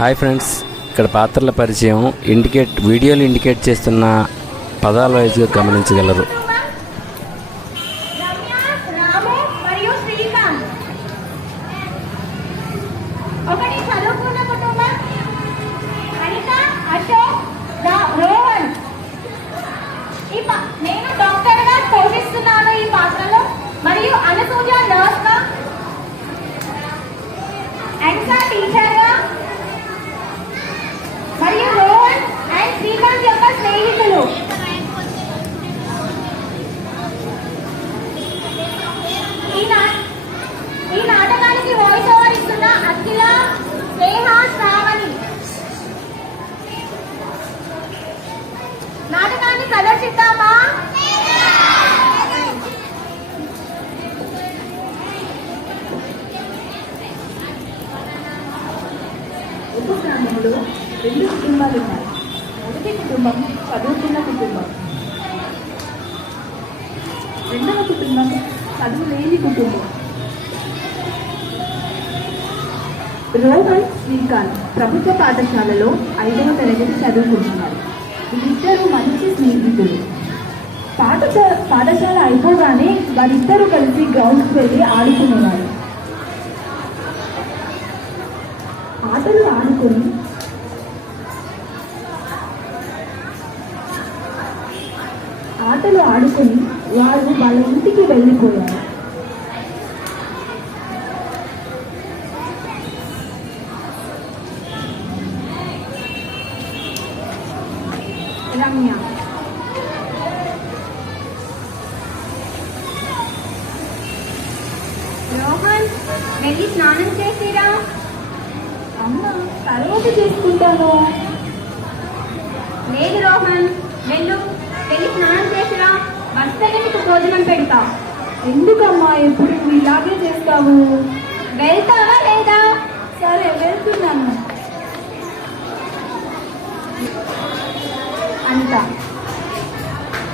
Hi friends, ఇక్కడ పాత్రల పరిచయం వీడియోలు ఇండికేట్ చేస్తున్న పదాల వైజ్గా గమనించగలరు. నేను డాక్టర్ గా పోషిస్తున్నాను ఈ పాత్రలో, మరియు అనసూయ నర్స్ గా, ఎన్సా టీచర్ గా, మరియు రోహన్ అండ్ శ్రీకాంత్ యొక్క స్నేహితులు. ఈ నాటకానికి వాయిస్ ఓవర్ ఇస్తున్న అఖిల, స్నేహ, శ్రావణి. నాటకాన్ని ప్రదర్శిద్దామా? ఒక గ్రామంలో రెండు కుటుంబాలు ఉన్నాయి. మొదటి కుటుంబం చదువుకున్న కుటుంబం, రెండవ కుటుంబం చదువు లేని కుటుంబం. రోహన్, శ్రీకాంత్ ప్రభుత్వ పాఠశాలలో 5వ తరగతి చదువుకుంటున్నారు. వీరిద్దరూ మంచి స్నేహితులు. పాఠశాల అయిపోగానే వారిద్దరూ కలిసి గ్రౌండ్కి వెళ్ళి ఆడుకునేవారు. ఆటలు ఆడుకొని వారు వాళ్ళ ఇంటికి వెళ్ళిపోయారు. రమ్య, రోహన్, వెళ్ళి స్నానం చేసిరా. అమ్మ, తర్వాత చేసుకుంటాను. లేదు రోహన్, వెళ్ళి స్నానం చేసిరా. వస్తేనే నీకు భోజనం పెడతా. ఎందుకమ్మా ఎప్పుడు నువ్వు ఇలాగే చేస్తావు? వెళ్తావా లేదా? సరే, వెళ్తున్నాను. అంత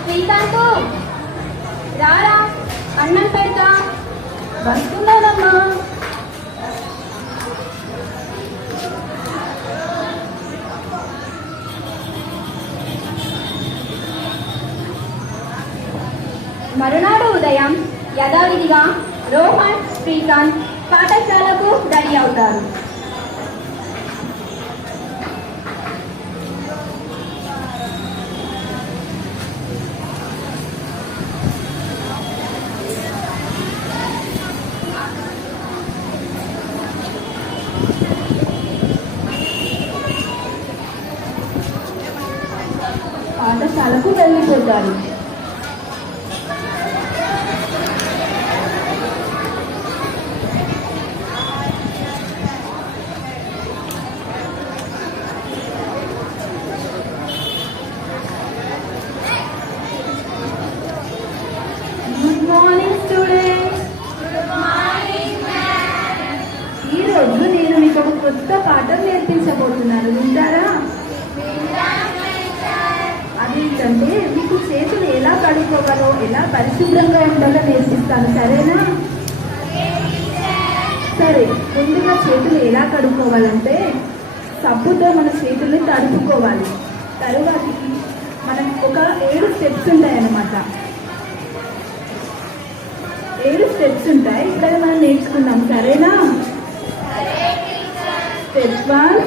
శ్రీకాంత్, రారా, అన్నం పెడతా. వస్తున్నానమ్మా. మరునాడు ఉదయం యథావిధిగా రోహన్, శ్రీకాంత్ పాఠశాలకు రెడీ అవుతారు. పాఠశాలకు వెళ్ళిపోతారు. Good morning students. ఈరోజు నేను మీకు ఒక కొత్త పాఠం నేర్పించబోతున్నాను. వింటారా? అదేంటంటే మీకు చేతులు ఎలా కడుక్కోవాలో, ఎలా పరిశుభ్రంగా ఉండాలో నేర్పిస్తాను. సరేనా? సరే, ముందుగా చేతులు ఎలా కడుక్కోవాలంటే సబ్బుతో మన చేతుల్ని తడుపుకోవాలి. తరువాతికి మనకు ఒక 7 స్టెప్స్ ఉంటాయన్నమాట. 7 స్టెప్స్ ఉంటాయి. ఇక్కడ మనం నేర్చుకుందాం. సరేనా? స్టెప్ 1,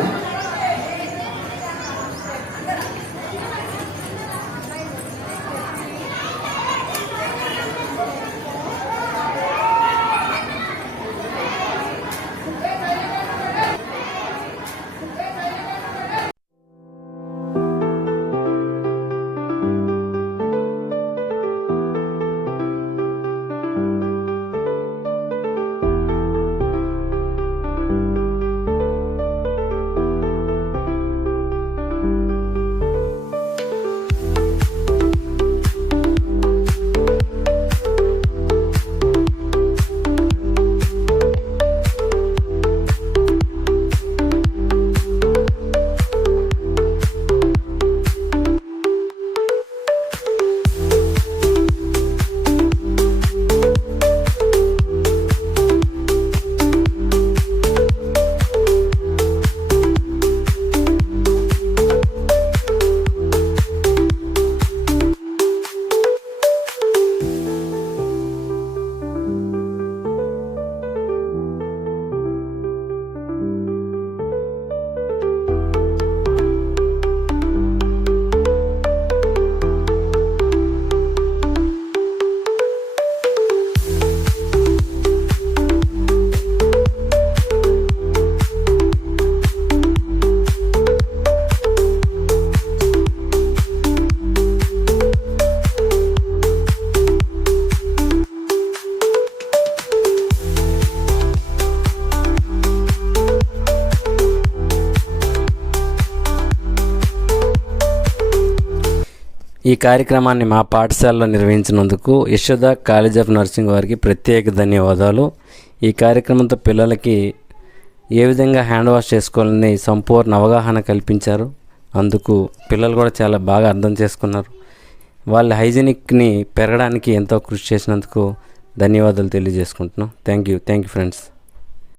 ఈ కార్యక్రమాన్ని మా పాఠశాలలో నిర్వహించినందుకు యశోద కాలేజ్ ఆఫ్ నర్సింగ్ వారికి ప్రత్యేక ధన్యవాదాలు. ఈ కార్యక్రమంతో పిల్లలకి ఏ విధంగా హ్యాండ్ వాష్ చేసుకోవాలని సంపూర్ణ అవగాహన కల్పించారు. అందుకు పిల్లలు కూడా చాలా బాగా అర్థం చేసుకున్నారు. వాళ్ళ హైజీనిక్ని పెరగడానికి ఎంతో కృషి చేసినందుకు ధన్యవాదాలు తెలియజేసుకుంటున్నాం. Thank you friends.